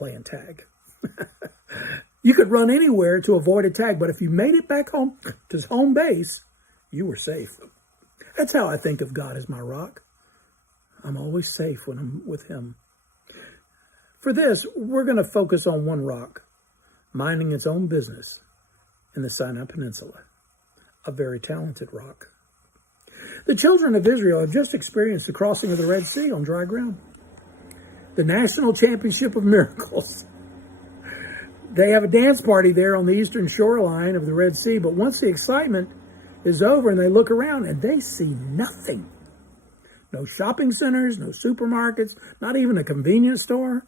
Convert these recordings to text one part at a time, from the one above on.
playing tag. You could run anywhere to avoid attack, but if you made it back home to home base, you were safe. That's how I think of God as my rock. I'm always safe when I'm with him. For this, we're going to focus on one rock, minding its own business in the Sinai Peninsula, a very talented rock. The children of Israel have just experienced the crossing of the Red Sea on dry ground, the national championship of miracles. They have a dance party there on the eastern shoreline of the Red Sea, but once the excitement is over and they look around and they see nothing. No shopping centers, no supermarkets, not even a convenience store.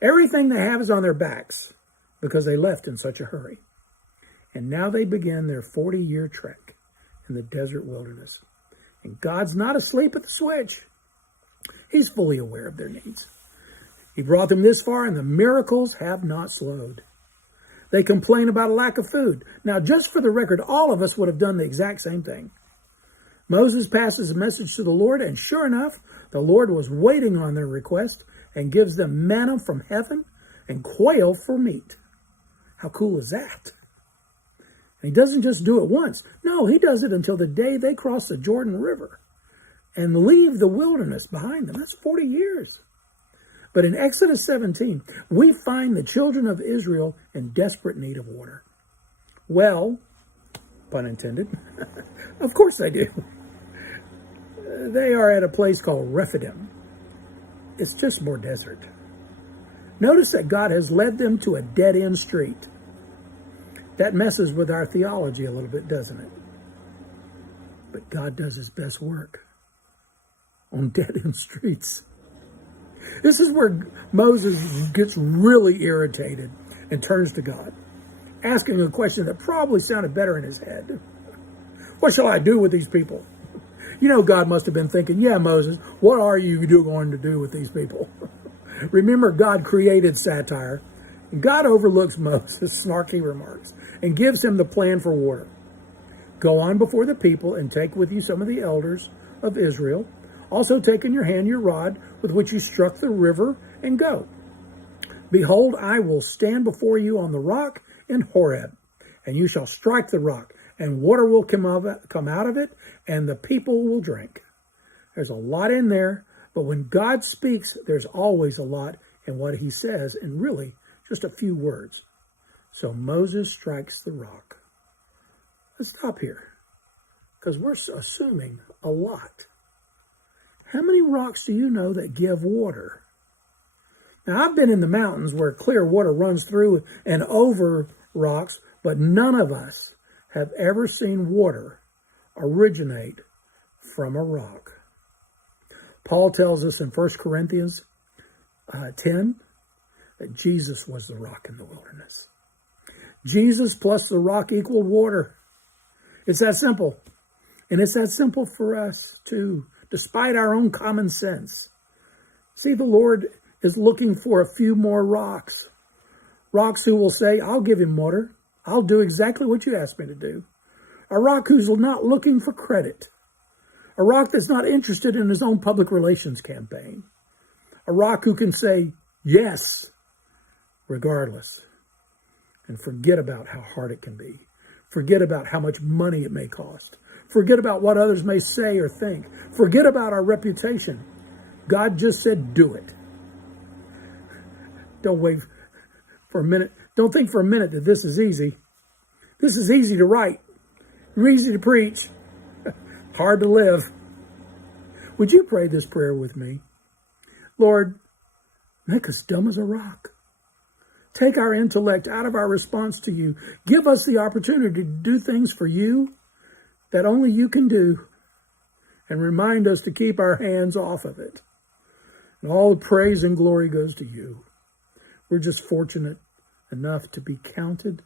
Everything they have is on their backs because they left in such a hurry. And now they begin their 40-year trek in the desert wilderness. And God's not asleep at the switch. He's fully aware of their needs. He brought them this far, and the miracles have not slowed. They complain about a lack of food. Now, just for the record, all of us would have done the exact same thing. Moses passes a message to the Lord, and sure enough, the Lord was waiting on their request and gives them manna from heaven and quail for meat. How cool is that? And he doesn't just do it once. No, he does it until the day they cross the Jordan River and leave the wilderness behind them. That's 40 years. But in Exodus 17, we find the children of Israel in desperate need of water. Well, pun intended, of course they do. They are at a place called Rephidim. It's just more desert. Notice that God has led them to a dead-end street. That messes with our theology a little bit, doesn't it? But God does his best work on dead-end streets. This is where Moses gets really irritated and turns to God, asking a question that probably sounded better in his head. What shall I do with these people? You know, God must have been thinking, yeah, Moses, what are you going to do with these people? Remember, God created satire. And God overlooks Moses' snarky remarks and gives him the plan for water. Go on before the people and take with you some of the elders of Israel. Also take in your hand your rod with which you struck the river and go. Behold, I will stand before you on the rock in Horeb, and you shall strike the rock, and water will come out of it, and the people will drink. There's a lot in there, but when God speaks, there's always a lot in what he says, and really just a few words. So Moses strikes the rock. Let's stop here, because we're assuming a lot. How many rocks do you know that give water? Now, I've been in the mountains where clear water runs through and over rocks, but none of us have ever seen water originate from a rock. Paul tells us in 1 Corinthians 10 that Jesus was the rock in the wilderness. Jesus plus the rock equaled water. It's that simple. And it's that simple for us too, despite our own common sense. See, the Lord is looking for a few more rocks. Rocks who will say, I'll give him water. I'll do exactly what you asked me to do. A rock who's not looking for credit. A rock that's not interested in his own public relations campaign. A rock who can say yes, regardless. And forget about how hard it can be. Forget about how much money it may cost. Forget about what others may say or think. Forget about our reputation. God just said, do it. Don't wait for a minute. Don't think for a minute that this is easy. This is easy to write. Easy to preach. Hard to live. Would you pray this prayer with me? Lord, make us dumb as a rock. Take our intellect out of our response to you. Give us the opportunity to do things for you that only you can do. And remind us to keep our hands off of it. And all the praise and glory goes to you. We're just fortunate enough to be counted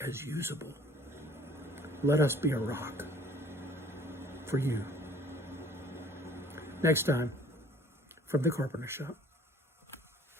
as usable. Let us be a rock for you. Next time, from the Carpenter Shop.